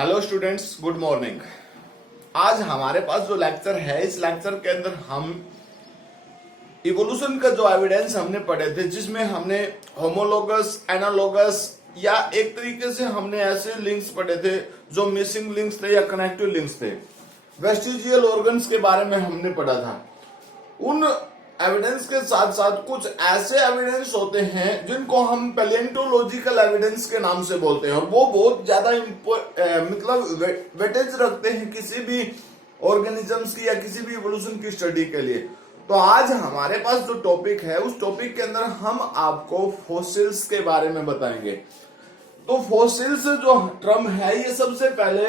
Hello students, good morning. आज हमारे पास जो लेक्चर है, इस लेक्चर के अंदर हम इवोल्यूशन का जो एविडेंस हमने पढ़े थे, जिसमें हमने होमोलोगस, एनालोगस या एक तरीके से हमने ऐसे लिंक्स पढ़े थे जो मिसिंग लिंक्स थे या कनेक्टिव लिंक्स थे। वेस्टिजियल ऑर्गन्स के बारे में हमने पढ़ा था। उन एविडेंस के साथ साथ कुछ ऐसे एविडेंस होते हैं जिनको हम पैलियोंटोलॉजिकल एविडेंस के नाम से बोलते हैं, और वो बहुत ज्यादा मतलब वेटेज रखते हैं किसी भी ऑर्गेनिजम्स की या किसी भी इवोल्यूशन की स्टडी के लिए। तो आज हमारे पास जो टॉपिक है, उस टॉपिक के अंदर हम आपको फॉसिल्स के बारे में बताएंगे। तो फॉसिल्स जो टर्म है, ये सबसे पहले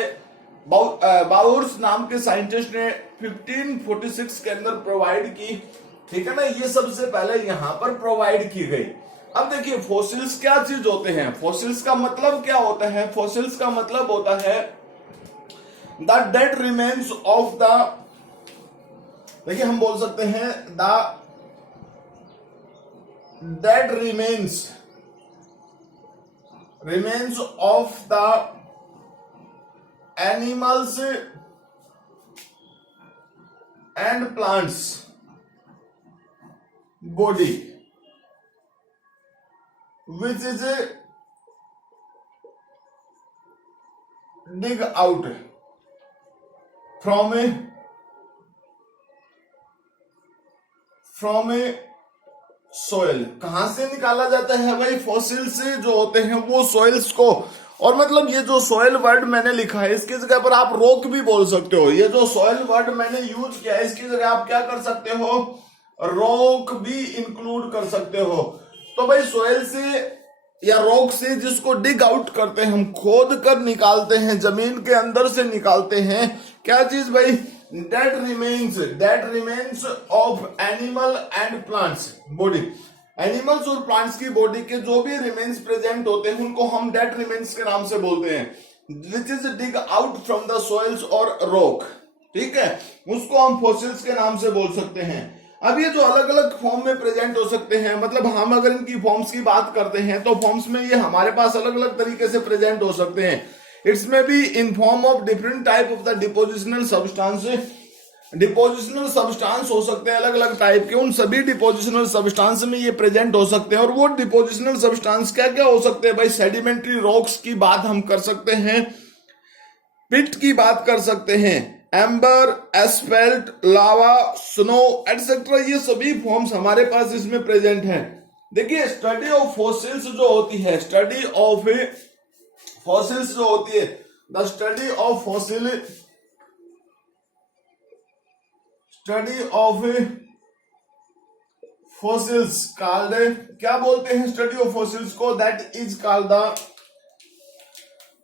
बाउर्स नाम के साइंटिस्ट ने 1546 के अंदर प्रोवाइड की, ठीक है ना। ये सबसे पहले यहां पर प्रोवाइड की गई। अब देखिए फॉसिल्स क्या चीज होते हैं, फॉसिल्स का मतलब क्या होता है। फॉसिल्स का मतलब होता है the dead remains of the, देखिए हम बोल सकते हैं the dead remains of the animals and plants body which is dig out from a soil। कहां से निकाला जाता है भाई, फॉसिल से जो होते हैं वो सॉइल्स को। और मतलब ये जो सॉइल वर्ड मैंने लिखा है, इसकी जगह पर आप रॉक भी बोल सकते हो। ये जो सॉइल वर्ड मैंने यूज किया है, इसकी जगह आप क्या कर सकते हो, रॉक भी इंक्लूड कर सकते हो। तो भाई सॉइल से या रॉक से जिसको डिग आउट करते हैं, हम खोद कर निकालते हैं, जमीन के अंदर से निकालते हैं क्या चीज भाई, dead remains of animal and plants body. Animals और प्लांट्स की बॉडी के जो भी रिमेन्स प्रेजेंट होते हैं उनको हम डेड रिमेन्स के नाम से बोलते हैं, which is dig out from the soils और रॉक, ठीक है। उसको हम फॉसिल्स के नाम से बोल सकते हैं। अब ये जो अलग अलग फॉर्म में प्रेजेंट हो सकते हैं, मतलब हम अगर इनकी फॉर्म्स की बात करते हैं तो फॉर्म्स में ये हमारे पास अलग अलग तरीके से प्रेजेंट हो सकते हैं। इट्स में be in form of different type of the depositional substance. Depositional substance हो सकते हैं अलग अलग टाइप के, उन सभी डिपोजिशनल सब्सटेंस में ये प्रेजेंट हो सकते हैं। और वो डिपोजिशनल सब्सटेंस क्या क्या हो सकते हैं भाई, सेडिमेंट्री रॉक्स की बात हम कर सकते हैं, पिट की बात कर सकते हैं, एम्बर, एस्फेल्ट, लावा, स्नो एटसेट्रा, ये सभी फॉर्म्स हमारे पास इसमें प्रेजेंट हैं। देखिए स्टडी ऑफ फॉसिल्स जो होती है, स्टडी ऑफ फॉसिल्स जो होती है, the study of fossils called, क्या बोलते हैं स्टडी ऑफ फॉसिल्स को, दैट इज कॉल्ड द,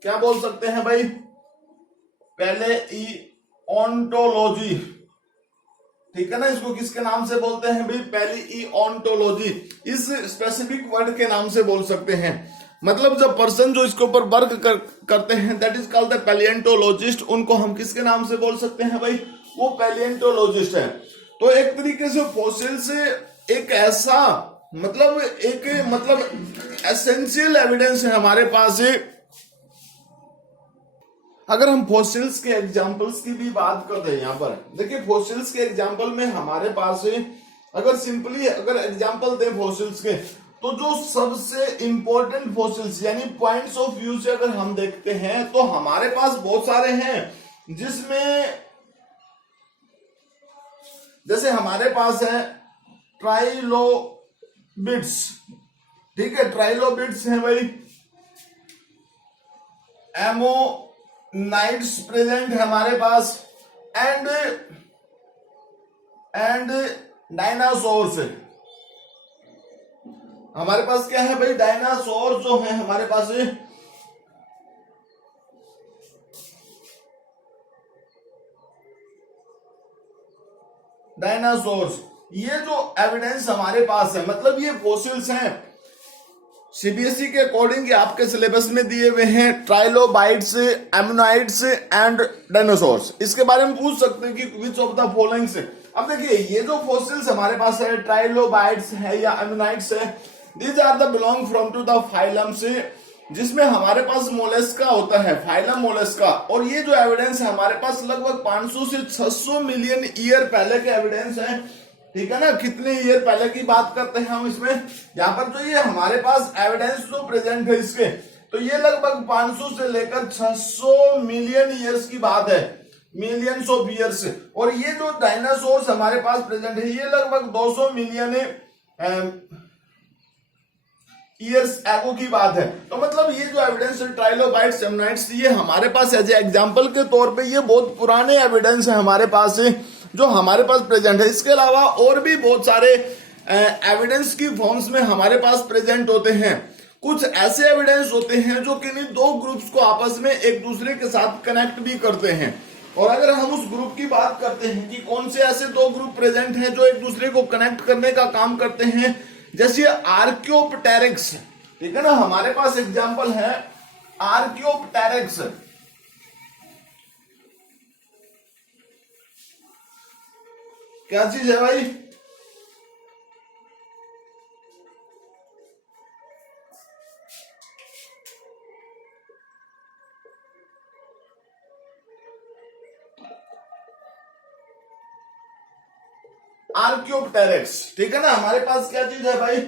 क्या बोल सकते हैं भाई, पैलियोंटोलॉजी, ठीक है ना। इसको किसके नाम से बोलते हैं भाई, पैलियोंटोलॉजी। इस स्पेसिफिक वर्ड के नाम से बोल सकते हैं। मतलब जब पर्सन जो इसके ऊपर वर्क करते हैं, दैट इज कॉल्ड द पैलियोंटोलॉजिस्ट, उनको हम किसके नाम से बोल सकते हैं भाई, वो पैलियोंटोलॉजिस्ट है। तो एक तरीके से फॉसिल से एक ऐसा मतलब एसेंशियल एविडेंस है हमारे पास। अगर हम फॉसिल्स के एग्जाम्पल्स की भी बात करते हैं, यहां पर देखिए फॉसिल्स के एग्जाम्पल में हमारे पास अगर सिंपली अगर एग्जाम्पल दें फॉसिल्स के, तो जो सबसे इंपॉर्टेंट फॉसिल्स यानी पॉइंट्स ऑफ व्यू से अगर हम देखते हैं तो हमारे पास बहुत सारे हैं, जिसमें जैसे हमारे पास है ट्राइलोबिट्स, ठीक है, ट्राइलोबिट्स है भाई, एमोनाइड्स प्रेजेंट है हमारे पास, एंड डायनासोर्स है हमारे पास। क्या है भाई, डायनासोर जो है हमारे पास, डायनासोर्स, ये जो एविडेंस हमारे पास है, मतलब ये फॉसिल्स हैं। सीबीएसई के अकॉर्डिंग आपके सिलेबस में दिए हुए हैं ट्राइलोबाइट्स, एमोनाइड्स एंड डायनासोर्स। इसके बारे में पूछ सकते हैं कि विच ऑफ द फॉलोइंग से। अब देखिए ये जो फॉसिल्स हमारे पास है, ट्राइलोबाइट्स है या एमोनाइड्स है, these are the belong from to the phylums जिसमें हमारे पास मोलस्का होता है, फाइलम मोलस्का। और ये जो एविडेंस है हमारे पास लगभग 500 से 600 मिलियन ईयर पहले के एविडेंस है। ठीक है ना, कितने ईयर पहले की बात करते हैं हम इसमें, यहाँ पर जो ये हमारे पास एविडेंस जो प्रेजेंट है इसके, तो ये लगभग 500 से लेकर 600 मिलियन ईयर्स की बात है, मिलियंस ऑफ ईयर्स। और ये जो डायनासोर्स हमारे पास प्रेजेंट है ये लगभग 200 मिलियन ईयर्स एगो की बात है। तो मतलब ये जो एविडेंस है ट्राइलोबाइट्स, एमनाइट्स, ये हमारे पास एज एग्जांपल के तौर पे ये बहुत पुराने एविडेंस है हमारे पास जो हमारे पास प्रेजेंट है। इसके अलावा और भी बहुत सारे एविडेंस की फॉर्म्स में हमारे पास प्रेजेंट होते हैं। कुछ ऐसे एविडेंस होते हैं जो किन्हीं दो ग्रुप्स को आपस में एक दूसरे के साथ कनेक्ट भी करते हैं। और अगर हम उस ग्रुप की बात करते हैं कि कौन से ऐसे दो ग्रुप प्रेजेंट हैं जो एक दूसरे को कनेक्ट करने का काम करते हैं, जैसे आर्कियोप्टेरिक्स। ठीक है ना, हमारे पास एग्जांपल है आर्कियोप्टेरिक्स। क्या चीज है भाई? आर्कियोप्टेरिक्स। ठीक है ना, हमारे पास क्या चीज है भाई?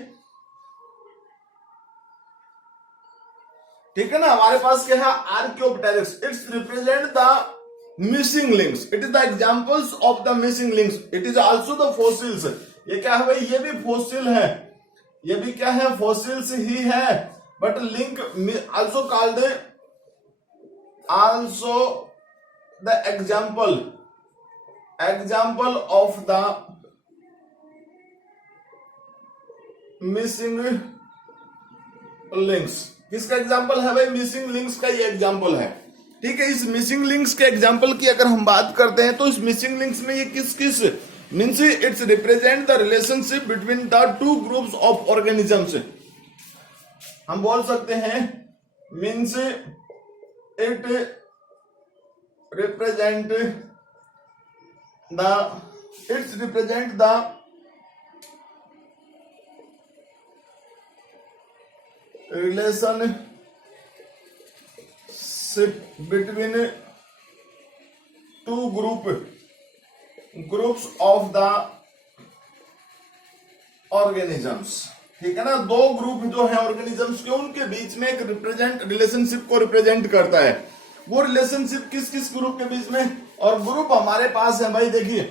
ठीक है ना, हमारे पास क्या है? Archaeopteryx. It's represent the missing links, it is the examples of the missing links, it is also the fossils. ये क्या है भाई? ये भी फॉसिल है, ये भी क्या है? फॉसिल्स ही है। But link also called also the example of the missing links. किसका एग्जांपल है भाई? मिसिंग लिंक्स का ये एग्जांपल है। ठीक है, इस मिसिंग लिंक्स के एग्जांपल की अगर हम बात करते हैं तो इस मिसिंग लिंक्स में ये किस किस means it's represent the relationship between the two groups of organisms. हम बोल सकते हैं means it represent the relationship between two groups of the organisms। ठीक है ना, दो ग्रुप जो है ऑर्गेनिजम्स के, उनके बीच में एक रिलेशनशिप को रिप्रेजेंट करता है। वो रिलेशनशिप किस किस ग्रुप के बीच में? और ग्रुप हमारे पास है भाई, देखिए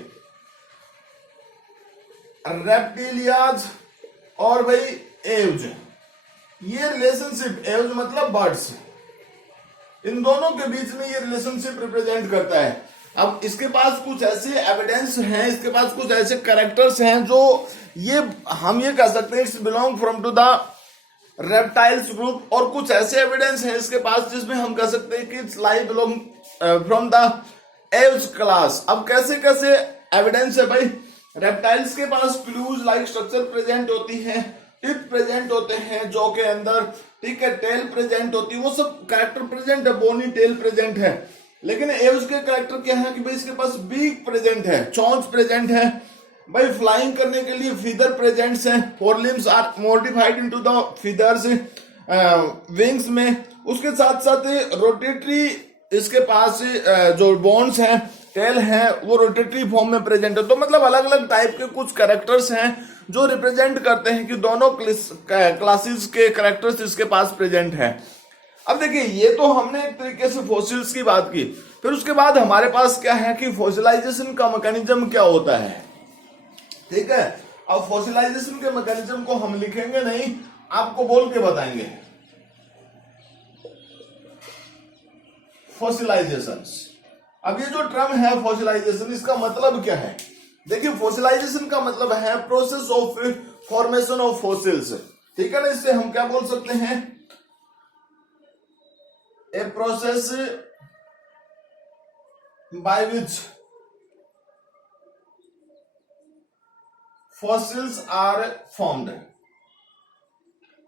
रेप्टिलियाज और भाई एव्स। ये रिलेशनशिप, एव्स मतलब बर्ड्स, इन दोनों के बीच में ये रिलेशनशिप रिप्रेजेंट करता है। अब इसके पास कुछ ऐसे एविडेंस हैं, इसके पास कुछ ऐसे कैरेक्टर्स हैं जो ये हम ये कह सकते हैं it's belong from to the reptiles group. और कुछ ऐसे एविडेंस हैं इसके पास जिसमें हम कह सकते हैं कि it's lie belong from the Aves class. अब कैसे कैसे एविडेंस है भाई? रेप्टाइल्स के पास फ्लूज लाइक स्ट्रक्चर प्रेजेंट होती है, टिप प्रेजेंट होते हैं जो के अंदर, ठीक है, टेल प्रेजेंट होती है, वो सब कैरेक्टर प्रेजेंट है, बोनी टेल प्रेजेंट है। लेकिन एव्स के कैरेक्टर क्या है कि भाई इसके पास बीक प्रेजेंट है, चोंच प्रेजेंट है भाई, फ्लाइंग करने के लिए फीदर प्रेजेंट्स हैं, fore limbs are modified into the feathers wings में। उसके साथ साथ रोटेटरी इसके पास जो बोन्स हैं, टेल है, वो रोटेटरी फॉर्म में प्रेजेंट है। तो मतलब अलग अलग टाइप के कुछ कैरेक्टर्स हैं जो रिप्रेजेंट करते हैं कि दोनों क्लासेस के कैरेक्टर्स इसके पास प्रेजेंट है। अब देखिए, ये तो हमने एक तरीके से फॉसिल्स की बात की। फिर उसके बाद हमारे पास क्या है कि फॉसिलाइजेशन का मैकेनिज्म क्या होता है। ठीक है, अब फॉसिलाइजेशन के मैकेनिज्म को हम लिखेंगे नहीं, आपको बोल के बताएंगे। फॉसिलाइजेशन, अब ये जो टर्म है फॉसिलाइजेशन, इसका मतलब क्या है? देखिए, फॉसिलाइजेशन का मतलब है process of formation of fossils. ठीक है ना, इससे हम क्या बोल सकते हैं? A process by which fossils are formed.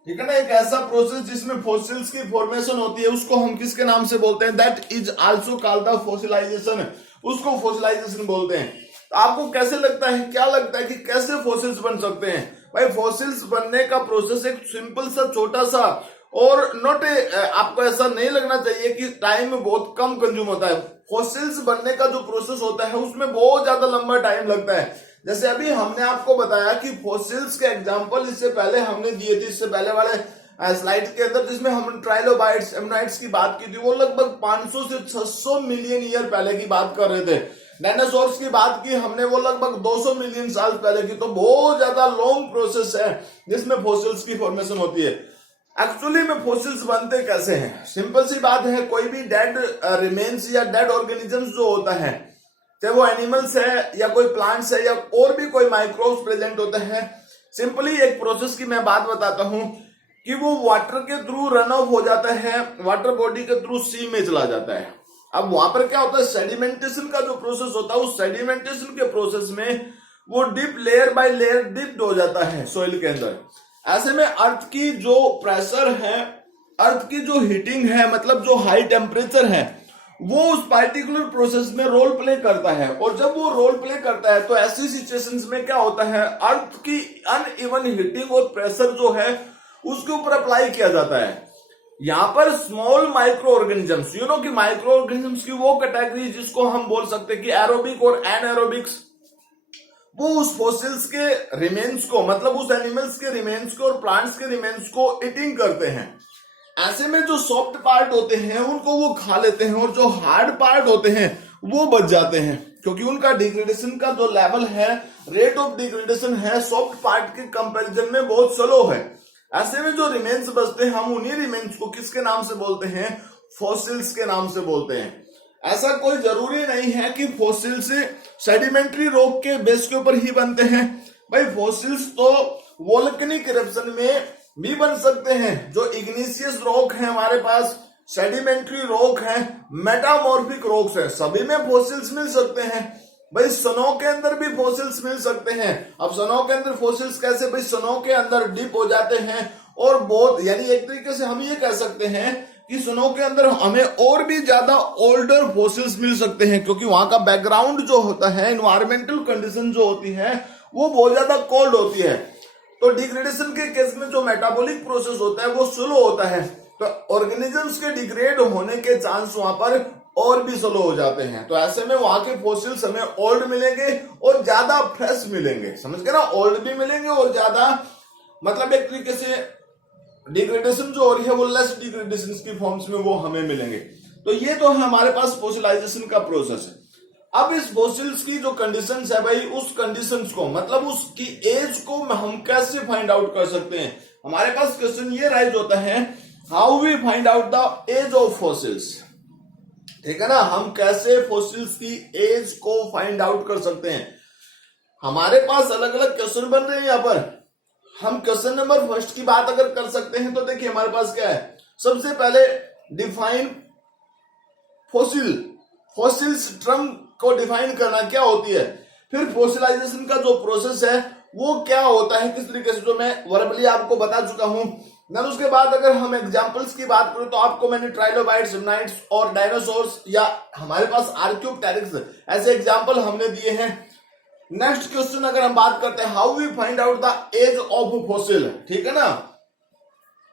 ठीक है ना, एक ऐसा प्रोसेस जिसमें फॉसिल्स की फॉर्मेशन होती है, उसको हम किसके नाम से बोलते हैं? That is also called the fossilisation. उसको फॉसिलाइजेशन बोलते हैं। तो आपको कैसे लगता है, क्या लगता है कि कैसे फॉसिल्स बन सकते हैं? भाई, फॉसिल्स बनने का प्रोसेस एक सिंपल सा छोटा सा और नॉट आपको ऐसा नहीं लगना चाहिए कि टाइम में बहुत कम कंज्यूम होता है। फॉसिल्स बनने का जो प्रोसेस होता है उसमें बहुत ज्यादा लंबा टाइम लगता है। जैसे अभी हमने आपको बताया कि फॉसिल्स के एग्जांपल इससे पहले हमने दिए थे, इससे पहले वाले स्लाइड के अंदर, जिसमें हमने ट्राइलोबाइट्स एमनाइट्स की बात की थी। वो लगभग 500 से 600 मिलियन ईयर पहले की बात कर रहे थे। डायनासोर्स की बात की हमने, वो लगभग 200 मिलियन साल पहले की। तो बहुत ज्यादा लॉन्ग प्रोसेस है जिसमें फॉसिल्स की फॉर्मेशन होती है। एक्चुअली में फॉसिल्स बनते कैसे हैं? सिंपल सी बात है, कोई भी डेड रिमेन्स या डेड ऑर्गेनिजम्स जो होता है, चाहे वो एनिमल्स है या कोई प्लांट्स है या और भी कोई माइक्रोब्स प्रेजेंट होते हैं, सिंपली एक प्रोसेस की मैं बात बताता हूं कि वो वाटर के थ्रू रन ऑफ हो जाता है, वाटर बॉडी के थ्रू सी में चला जाता है। अब वहां पर क्या होता है, सेडिमेंटेशन का जो प्रोसेस होता है, उस सेडिमेंटेशन के प्रोसेस में वो dip layer by layer dipped हो जाता है सोइल के अंदर। ऐसे में अर्थ की जो प्रेशर है, अर्थ की जो हीटिंग है, मतलब जो हाई टेम्परेचर है, वो उस पार्टिकुलर प्रोसेस में रोल प्ले करता है। और जब वो रोल प्ले करता है तो ऐसी सिचुएशंस में क्या होता है, अर्थ की अनइवन हीटिंग और प्रेशर जो है उसके ऊपर अप्लाई किया जाता है। यहां पर small micro organisms, you know कि माइक्रो ऑर्गेनिजम्स की वो कैटेगरी जिसको हम बोल सकते हैं कि एरोबिक और एनएरोबिक्स, वो उस फॉसिल्स के रिमेन्स को, मतलब उस एनिमल्स के रिमेन्स को और प्लांट्स के रिमेन्स को ईटिंग करते हैं। ऐसे में जो सॉफ्ट पार्ट होते हैं उनको वो खा लेते हैं और जो हार्ड पार्ट होते हैं वो बच जाते हैं, क्योंकि उनका डिग्रेडेशन का जो लेवल है, रेट ऑफ डिग्रेडेशन है, सॉफ्ट पार्ट के कंपैरिजन में बहुत स्लो है। ऐसे में जो रिमेन्स बचते हैं, हम उन्हीं रिमेन्स को किसके नाम से बोलते हैं, फॉसिल्स के नाम से बोलते हैं। ऐसा कोई जरूरी नहीं है कि फॉसिल्स सेडिमेंट्री रॉक के बेस के ऊपर ही बनते हैं। भाई फॉसिल्स तो वोल्केनिक इरप्शन में भी बन सकते हैं। जो इग्निशियस रॉक है हमारे पास, सेडिमेंट्री रॉक है, मेटामॉर्फिक रॉक्स है, सभी में फॉसिल्स मिल सकते हैं। भाई स्नो के अंदर भी फॉसिल्स मिल सकते हैं। अब स्नो के अंदर फॉसिल्स कैसे? भाई स्नो के अंदर डिप हो जाते हैं और बहुत, यानी एक तरीके से हम ये कह सकते हैं कि स्नो के अंदर हमें और भी ज्यादा ओल्डर फॉसिल्स मिल सकते हैं, क्योंकि वहां का बैकग्राउंड जो होता है, एनवायरमेंटल कंडीशन जो होती है वो बहुत ज्यादा कोल्ड होती है। तो डिग्रेडेशन के केस में जो मेटाबॉलिक प्रोसेस होता है वो स्लो होता है, तो ऑर्गेनिजम्स के डिग्रेड होने के चांस वहां पर और भी स्लो हो जाते हैं। तो ऐसे में वहां के फॉसिल्स हमें ओल्ड मिलेंगे और ज्यादा फ्रेश मिलेंगे, समझ गए ना? ओल्ड भी मिलेंगे और ज्यादा, मतलब एक तरीके से डिग्रेडेशन जो हो रही है वो लेस डिग्रेडेशन की फॉर्म्स में वो हमें मिलेंगे। तो ये तो है हमारे पास फॉसिलाइजेशन का प्रोसेस है। अब इस फॉसिल्स की जो कंडीशंस है भाई, उस कंडीशंस को, मतलब उसकी एज को हम कैसे फाइंड आउट कर सकते हैं? हमारे पास क्वेश्चन ये राइज होता है, how we find out the age of fossils. ठीक है ना, हम कैसे फॉसिल्स की एज को फाइंड आउट कर सकते हैं? हमारे पास अलग अलग क्वेश्चन बन रहे हैं यहाँ पर। हम क्वेश्चन नंबर फर्स्ट की बात अगर कर सकते हैं तो देखिए हमारे पास क्या है। सबसे पहले डिफाइन फॉसिल, फॉसिल्स टर्म को डिफाइन करना क्या होती है। फिर फॉसिलाइजेशन का जो प्रोसेस है वो क्या होता है, किस तरीके से, जो मैं वर्बली आपको बता चुका हूं। देन उसके बाद अगर हम एग्जांपल्स की बात करें तो आपको मैंने ट्राइलोबाइट्स, एमनाइट्स और डायनासोर्स या हमारे पास आर्क्योप्टेरिक्स ऐसे एग्जांपल हमने दिए हैं। नेक्स्ट क्वेश्चन अगर हम बात करते हैं, how we find out the age of fossil. ठीक है ना,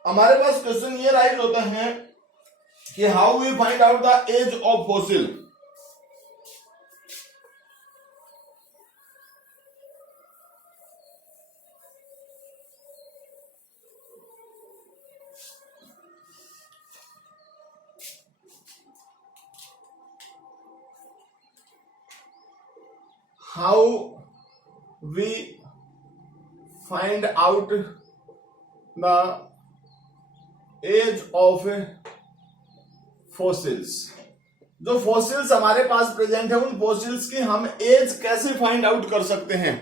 हमारे पास क्वेश्चन ये राइज होता है कि how we find out the age of fossil. How we find out the age of fossils। जो फॉसिल्स हमारे पास प्रेजेंट है उन फॉसिल्स की हम एज कैसे फाइंड आउट कर सकते हैं?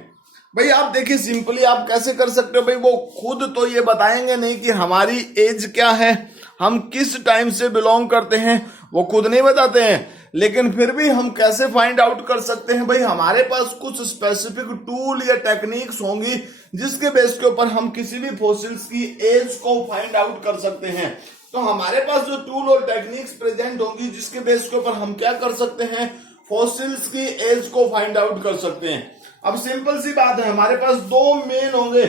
भाई आप देखिए, सिंपली आप कैसे कर सकते हो भाई, वो खुद तो ये बताएंगे नहीं कि हमारी एज क्या है, हम किस टाइम से बिलोंग करते हैं, वो खुद नहीं बताते हैं। लेकिन फिर भी हम कैसे फाइंड आउट कर सकते हैं? भाई हमारे पास कुछ स्पेसिफिक टूल या टेक्निक्स होंगी जिसके बेस के ऊपर हम किसी भी फॉसिल्स की एज को फाइंड आउट कर सकते हैं। तो हमारे पास जो टूल और टेक्निक्स प्रेजेंट होंगी जिसके बेस के ऊपर हम क्या कर सकते हैं, फॉसिल्स की एज को फाइंड आउट कर सकते हैं। अब सिंपल सी बात है, हमारे पास दो मेन होंगे।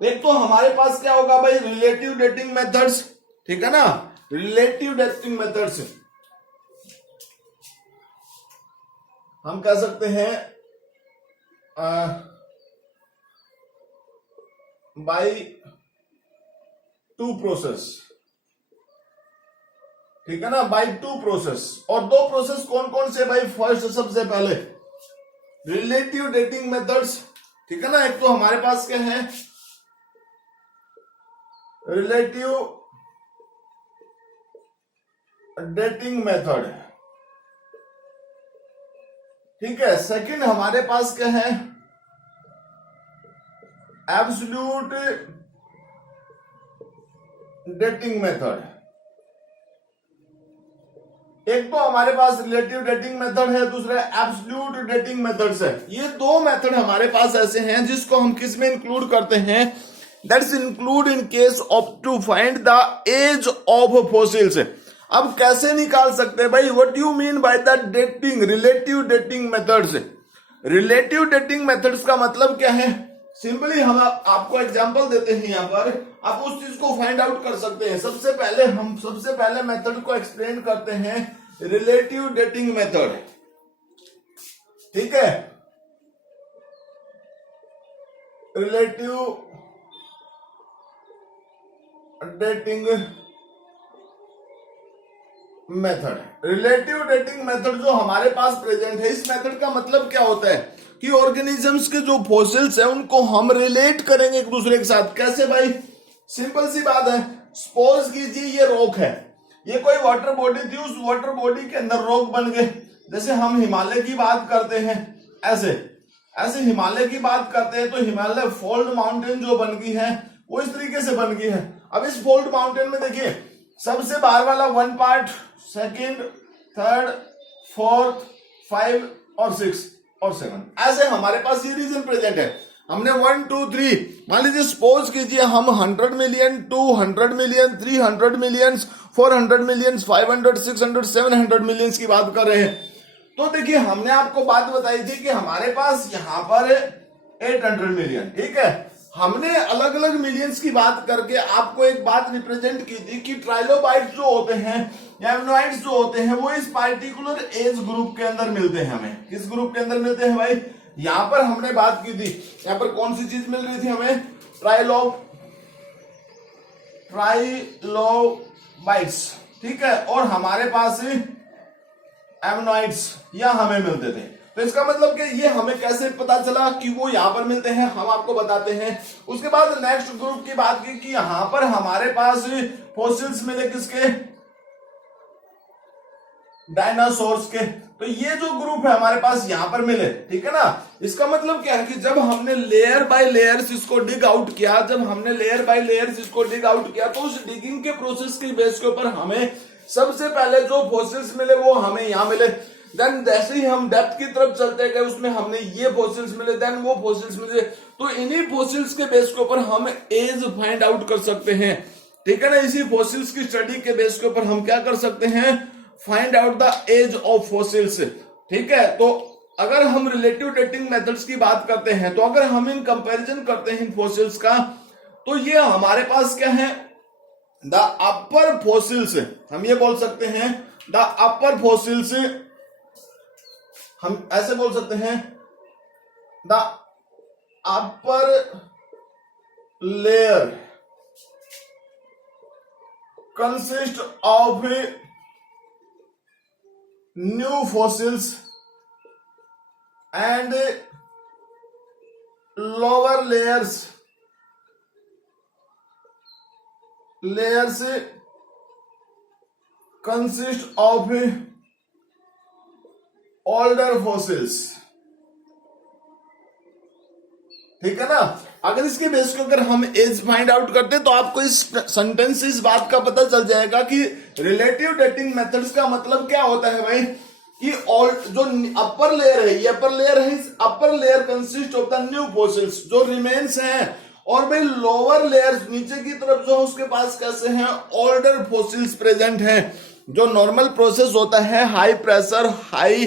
एक तो हमारे पास क्या होगा भाई, रिलेटिव डेटिंग मेथड्स, ठीक है ना, रिलेटिव डेटिंग मेथड से हम कह सकते हैं बाय टू प्रोसेस, ठीक है ना, बाय टू प्रोसेस। और दो प्रोसेस कौन कौन से भाई? फर्स्ट सबसे पहले रिलेटिव डेटिंग मेथड्स, ठीक है ना। एक तो हमारे पास क्या है, रिलेटिव डेटिंग मेथड, ठीक है। सेकंड हमारे पास क्या है, एब्सोल्यूट डेटिंग मेथड। एक तो हमारे पास रिलेटिव डेटिंग मेथड है, दूसरा एब्सोल्यूट डेटिंग मेथड्स है। ये दो मेथड हमारे पास ऐसे हैं जिसको हम किस में इंक्लूड करते हैं, that's include in case of to find the age of fossils. अब कैसे निकाल सकते हैं भाई, what do you mean by the dating, relative dating methods? Relative dating methods का मतलब क्या है? सिंपली हम आपको एग्जांपल देते हैं, यहां पर आप उस चीज को फाइंड आउट कर सकते हैं। सबसे पहले मेथड को एक्सप्लेन करते हैं, रिलेटिव डेटिंग मेथड, ठीक है। Relative dating method, relative dating method जो हमारे पास प्रेजेंट है, इस मेथड का मतलब क्या होता है कि ऑर्गेनिजम्स के जो फॉसिल्स है उनको हम रिलेट करेंगे एक दूसरे के साथ। कैसे भाई? सिंपल सी बात है, सपोज कीजिए ये रॉक है, ये कोई वाटर बॉडी थी, उस वाटर बॉडी के अंदर रॉक बन गए। जैसे हम हिमालय की बात करते हैं, ऐसे हिमालय की बात करते हैं तो हिमालय फोल्ड माउंटेन जो बन गई है वो इस तरीके से बन गई है। अब इस फोल्ड माउंटेन में देखिए, सबसे बाहर वाला 1 पार्ट, सेकंड, थर्ड, फोर्थ, 5 और 6 और 7, ऐसे हमारे पास ये रीजन प्रेजेंट है। हमने 1 2 3, मान लीजिए सपोज कीजिए हम 100 million, 200 million, 300 million, 400 million, 500, 600, 700 million की बात कर रहे हैं। तो देखिए, हमने आपको बात बताई थी कि हमारे पास यहां पर 800 मिलियन, ठीक है। हमने अलग अलग मिलियंस की बात करके आपको एक बात रिप्रेजेंट की थी कि ट्राइलोबाइट्स जो होते हैं या एमनोइड्स जो होते हैं वो इस पार्टिकुलर एज ग्रुप के अंदर मिलते हैं। हमें किस ग्रुप के अंदर मिलते हैं भाई? यहां पर हमने बात की थी, यहां पर कौन सी चीज मिल रही थी हमें? ट्राइलोबाइट्स, ठीक है। और हमारे पास एमनोइड्स या हमें मिलते थे। तो इसका मतलब कि ये हमें कैसे पता चला कि वो यहां पर मिलते हैं, हम आपको बताते हैं। उसके बाद नेक्स्ट ग्रुप की बात की कि यहां पर हमारे पास फॉसिल्स मिले, किसके? डायनासोर्स के। तो ये जो ग्रुप है हमारे पास यहां पर मिले, ठीक है ना। इसका मतलब क्या है कि जब हमने लेयर बाय लेयर्स इसको डिग आउट किया, तो उस डिगिंग के प्रोसेस के बेस के ऊपर हमें सबसे पहले जो फॉसिल्स मिले वो हमें यहां मिले। देन जैसे ही हम डेप्थ की तरफ चलते गए उसमें हमने ये फॉसिल्स मिले, देन वो फॉसिल्स मिले। तो इन्हीं फॉसिल्स के बेस के ऊपर हम एज फाइंड आउट कर सकते हैं, ठीक है ना। इसी फॉसिल्स की स्टडी के बेस के ऊपर हम क्या कर सकते हैं? Find out the age of fossils, ठीक है। तो अगर हम रिलेटिव डेटिंग मेथड्स की बात करते हैं, तो अगर हम इन कंपैरिजन करते हैं इन फॉसिल्स का, तो ये हमारे पास क्या है? द अपर फॉसिल्स, हम ये बोल सकते हैं द अपर फॉसिल्स, हम ऐसे बोल सकते हैं the upper layer consist of new fossils and lower layers consist of older fossils, ठीक है ना। अगर इसके बेस पे अगर हम एज फाइंड आउट करते हैं तो आपको इस सेंटेंस से इस बात का पता चल जाएगा कि रिलेटिव डेटिंग मेथड्स का मतलब क्या होता है भाई, कि ऑल जो अपर लेयर है, ये अपर लेयर है, इस upper layer consist of the new fossils जो रिमेन्स हैं, और भाई लोअर लेयर्स नीचे की तरफ जो उसके पास कैसे हैं? ओल्डर फॉसिल्स प्रेजेंट हैं। जो नॉर्मल प्रोसेस होता है, हाई प्रेशर हाई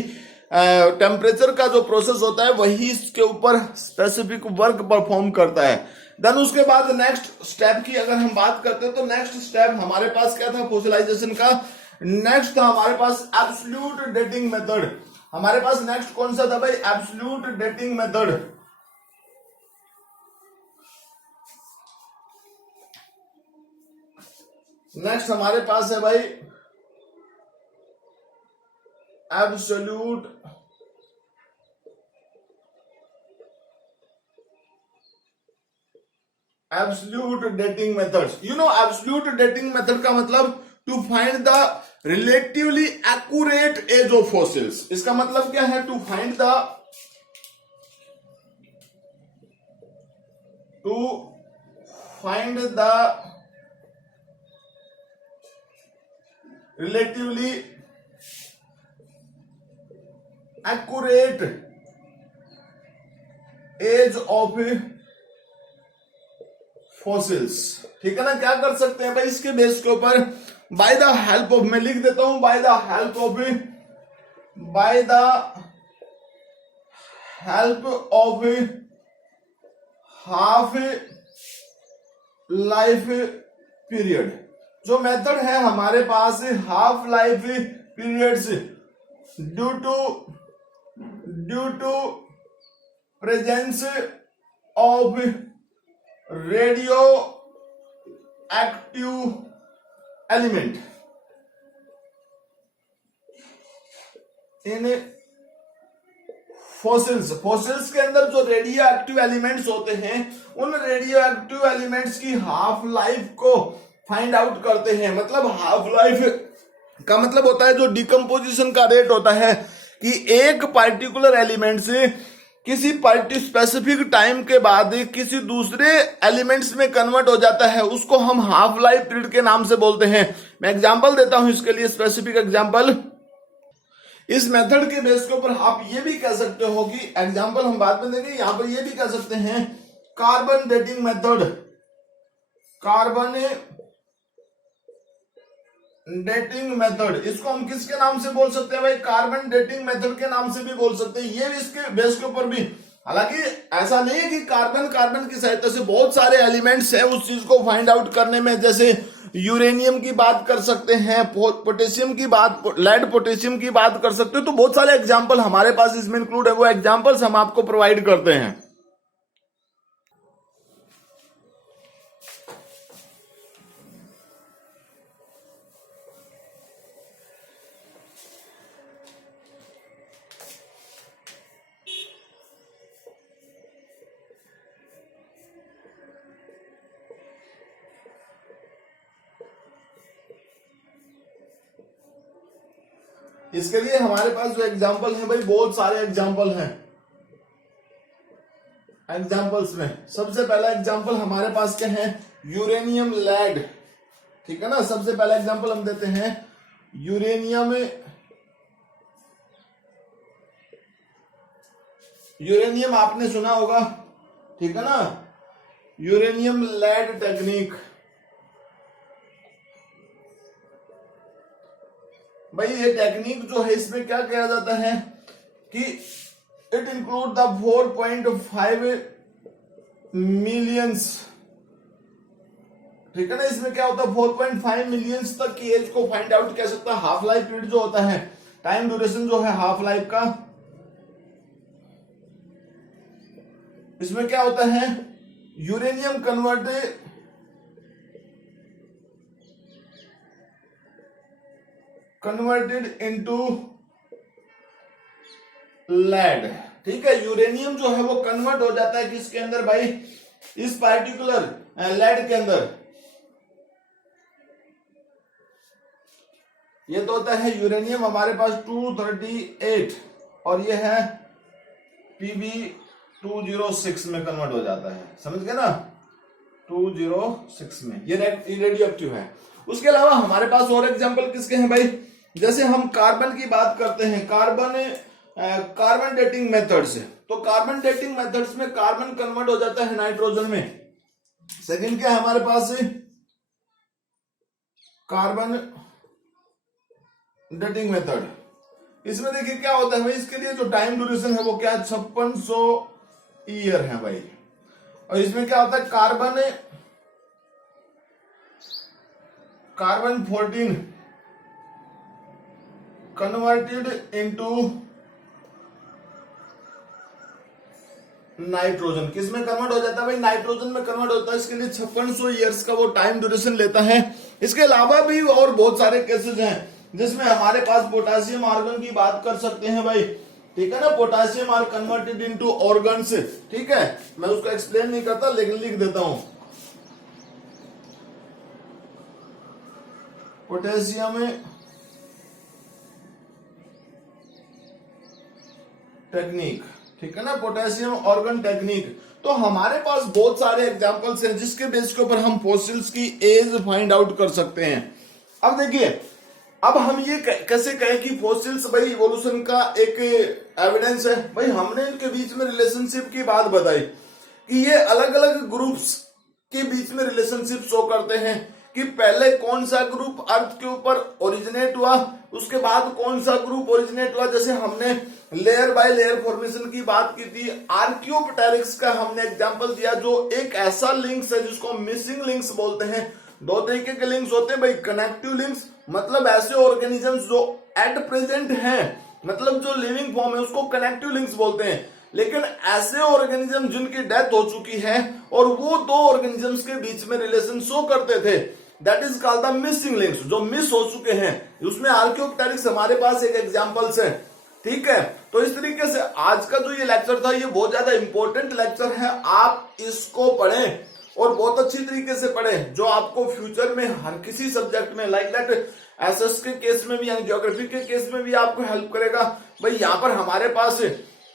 टेम्परेचर का जो प्रोसेस होता है, वही इसके ऊपर स्पेसिफिक वर्क परफॉर्म करता है। देन उसके बाद नेक्स्ट स्टेप की अगर हम बात करते हैं तो नेक्स्ट स्टेप हमारे पास क्या था फॉसिलाइजेशन का, नेक्स्ट था हमारे पास एब्सोल्यूट डेटिंग मेथड। हमारे पास नेक्स्ट कौन सा था भाई, एब्सोल्यूट डेटिंग मेथड। नेक्स्ट हमारे पास है भाई absolute dating methods. You know absolute dating method का मतलब to find the relatively accurate age of fossils. इसका मतलब क्या है, to find the relatively accurate age of fossils. ठीक है ना, क्या कर सकते हैं भाई इसके बेस के ऊपर, बाय द हेल्प ऑफ, मैं लिख देता हूं, by the help of half life period. जो मेथड है हमारे पास half life periods due to presence of radioactive element in fossils के अंदर जो रेडियो एक्टिव एलिमेंट्स होते हैं, उन रेडियो एक्टिव एलिमेंट्स की हाफ लाइफ को फाइंड आउट करते हैं। मतलब हाफ लाइफ का मतलब होता है जो डिकम्पोजिशन का रेट होता है कि एक पार्टिकुलर एलिमेंट से किसी स्पेसिफिक टाइम के बाद किसी दूसरे एलिमेंट्स में कन्वर्ट हो जाता है, उसको हम हाफ लाइफ पीरियड के नाम से बोलते हैं। मैं एग्जांपल देता हूं इसके लिए, स्पेसिफिक एग्जांपल। इस मेथड के बेस के ऊपर आप ये भी कह सकते हो कि, एग्जांपल हम बाद में देंगे, यहां पर ये भी कह सकते हैं carbon dating method. Carbon dating method, इसको हम किसके नाम से बोल सकते हैं भाई, कार्बन डेटिंग मेथड के नाम से भी बोल सकते हैं। ये भी इसके बेस के ऊपर भी, हालांकि ऐसा नहीं है कि कार्बन की सहायता से बहुत सारे एलिमेंट्स हैं उस चीज को फाइंड आउट करने में, जैसे यूरेनियम की बात कर सकते हैं, पोटेशियम की बात, लेड पोटेशियम की बात कर सकते हो। तो बहुत सारे एग्जाम्पल हमारे पास इसमें इंक्लूड है, वो एग्जाम्पल्स हम आपको प्रोवाइड करते हैं। इसके लिए हमारे पास जो एग्जाम्पल है भाई, बहुत सारे एग्जाम्पल हैं। एग्जाम्पल्स में सबसे पहला एग्जाम्पल हमारे पास क्या है, यूरेनियम लेड। ठीक है ना, सबसे पहला एग्जाम्पल हम देते हैं यूरेनियम आपने सुना होगा, ठीक है ना, यूरेनियम लेड टेक्निक। भाई ये टेक्निक जो है, इसमें क्या किया जाता है कि इट इंक्लूड द 4.5 मिलियंस। ठीक है ना, इसमें क्या होता है 4.5 मिलियंस तक की एज को फाइंड आउट कर सकता है। हाफ लाइफ पीरियड जो होता है, टाइम ड्यूरेशन जो है हाफ लाइफ का, इसमें क्या होता है, यूरेनियम कन्वर्टेड इनटू लेड। ठीक है, यूरेनियम जो है वो कन्वर्ट हो जाता है किसके अंदर भाई, इस पार्टिकुलर लेड के अंदर। ये तो होता है यूरेनियम हमारे पास 238 और ये है Pb206 में कन्वर्ट हो जाता है, समझ गए ना, 206 में ये रेडियो एक्टिव है। उसके अलावा हमारे पास और एग्जांपल किसके हैं भाई, जैसे हम कार्बन की बात करते हैं, कार्बन डेटिंग मेथड्स। तो कार्बन डेटिंग मेथड्स में कार्बन कन्वर्ट हो जाता है नाइट्रोजन में। सेकंड क्या है हमारे पास, कार्बन डेटिंग मेथड। इसमें देखिए क्या होता है भाई, इसके लिए जो टाइम ड्यूरेशन है वो क्या है, 5600 ईयर है भाई। और इसमें क्या होता है, कार्बन 14 कन्वर्टेड इनटू नाइट्रोजन। किस में कन्वर्ट हो जाता है भाई, नाइट्रोजन में कन्वर्ट होता है। इसके लिए 5600 ईयर्स का वो टाइम ड्यूरेशन लेता है। इसके अलावा भी और बहुत सारे केसेस हैं जिसमें हमारे पास पोटेशियम आर्गन की बात कर सकते हैं भाई, ठीक है ना। Potassium are converted into argons, ठीक है। मैं उसको एक्सप्लेन नहीं करता लेकिन लिख देता हूं। पोटेशियम टेक्निक, ठीक है ना, पोटेशियम ऑर्गन टेक्निक। तो हमारे पास बहुत सारे एग्जांपल्स हैं जिसके बेस के ऊपर हम फॉसिल्स की एज फाइंड आउट कर सकते हैं। अब देखिए, अब हम ये कैसे कहें कि फॉसिल्स भाई इवोल्यूशन का एक एविडेंस है। भाई हमने इनके बीच में रिलेशनशिप की बात बताई कि ये अलग अलग ग्रुप्स के बीच में रिलेशनशिप शो करते हैं कि पहले कौन सा ग्रुप अर्थ के ऊपर ओरिजिनेट हुआ, उसके बाद कौन सा ग्रुप ओरिजिनेट हुआ। जैसे हमने लेयर बाय लेयर फॉर्मेशन की बात की थी, आर्कियोप्टेरिक्स का हमने एग्जांपल दिया जो एक ऐसा लिंक्स है जिसको मिसिंग लिंक्स बोलते हैं। दो तरीके के लिंक्स होते हैं भाई, कनेक्टिव लिंक्स, मतलब ऐसे ऑर्गेनिजम्स जो एट प्रेजेंट हैं, मतलब जो लिविंग फॉर्म है उसको कनेक्टिव लिंक्स बोलते हैं। लेकिन ऐसे ऑर्गेनिज्म जिनकी डेथ हो चुकी है और वो दो ऑर्गेनिजम्स के बीच में रिलेशन शो करते थे, that is called the missing links, जो मिस हो चुके हैं। उसमें आर्कियोप्टेरिक्स हमारे पास एक एग्जांपल्स है, ठीक है। तो इस तरीके से आज का जो ये लेक्चर था ये बहुत ज्यादा इंपॉर्टेंट लेक्चर है। आप इसको पढ़ें और बहुत अच्छी तरीके से पढ़ें, जो आपको फ्यूचर में हर किसी सब्जेक्ट में लाइक दैट एसएस के केस में भी, यानी ज्योग्राफी के केस में भी आपको हेल्प करेगा। भाई यहाँ पर हमारे पास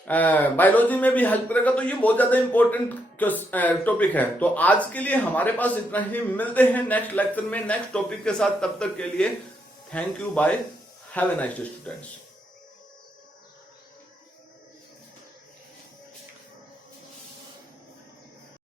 बायोलॉजी में भी हेल्प करेगा। तो ये बहुत ज्यादा इंपॉर्टेंट टॉपिक है। तो आज के लिए हमारे पास इतना ही, मिलते हैं नेक्स्ट लेक्चर में नेक्स्ट टॉपिक के साथ। तब तक के लिए thank you, bye, have a nice day students.